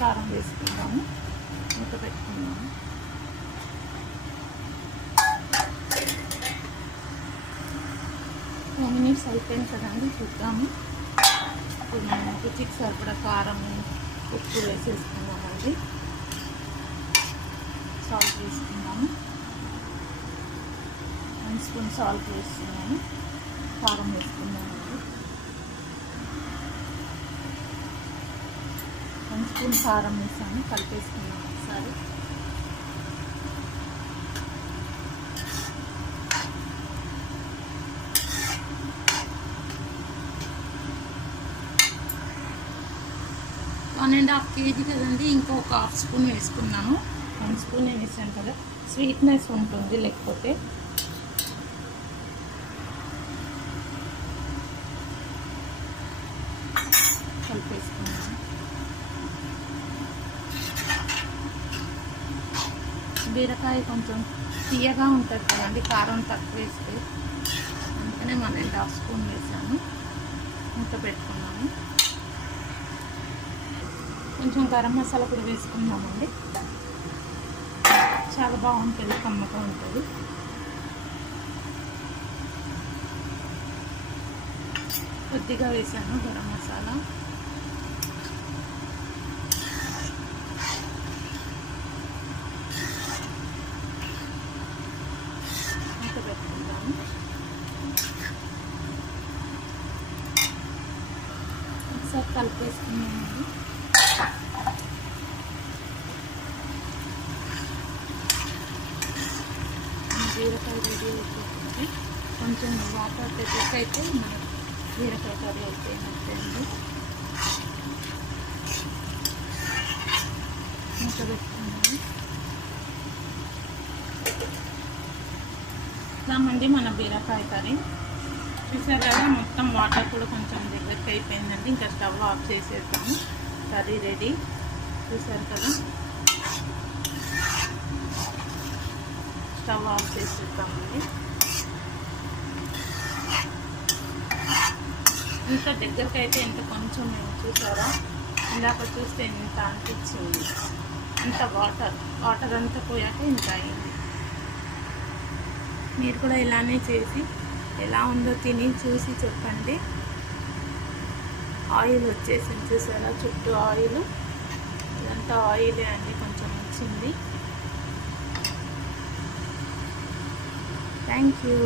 కారం వేసుకుందాము, మూత పెట్టుకుందాము. మినిట్స్ అయిపోయింది కదండి, చూద్దాము. ఇప్పుడు మనం రుచికి సరిపడా కారం, ఉప్పు వేసేసుకుందామండి. సాల్ట్ వేసుకుందాము. 1 స్పూన్ సాల్ట్ వేస్తున్నాను. కారం వేసుకుందామండి. 1 స్పూన్ కారం వేసాను. కలిపేసుకున్నాను ఒకసారి. వన్ అండ్ హాఫ్ కేజీ కదండి, ఇంకొక 1/2 స్పూన్ వేసుకున్నాను. 1 స్పూన్ వేసాను కదా, స్వీట్నెస్ ఉంటుంది లేకపోతే. కలిపేసుకున్నాను. బీరకాయ కొంచెం తీయగా ఉంటుంది కదండి, కారం తక్కువ వేస్తే, అందుకనే 1 అండ్ హాఫ్ స్పూన్ వేసాను. మూత పెట్టుకున్నాను. కొంచెం గరం మసాలా కూడా వేసుకుందామండి. చాలా బాగుంటుంది, కమ్మగా ఉంటుంది. కొద్దిగా వేసాను గరం మసాలా. మూత పెట్టుకుందాము. ఒకసారి కలిపేసుకున్నామండి. బీరకాయ రెడీ అయిపోతుంది. కొంచెం వాటర్ అయితే మన బీరకాయ కర్రీ అయిపోయినట్టే అండి. మూత పెట్టుకున్నాము. ఇట్లామండి మన బీరకాయ కర్రీ. చూసారు కదా, మొత్తం వాటర్ కూడా కొంచెం దగ్గరికి అయిపోయిందండి. ఇంకా స్టవ్ ఆఫ్ చేసేద్దాము. Curry ready. చూసారు కదా, స్టవ్ ఆఫ్ చేసేద్దామండి. ఇంత దగ్గరికి అయితే ఎంత కొంచెం మేము చూసారా, ఇందాక చూస్తే ఇంత అనిపించింది. ఇంత వాటర్ అంతా పోయాక ఇంత అయింది. మీరు కూడా ఇలానే చేసి ఎలా ఉందో తిని చూసి చెప్పండి. ఆయిల్ వచ్చేసింది చూసారా, చుట్టూ ఆయిల్, ఇదంతా ఆయిలే అండి, కొంచెం వచ్చింది. Thank you.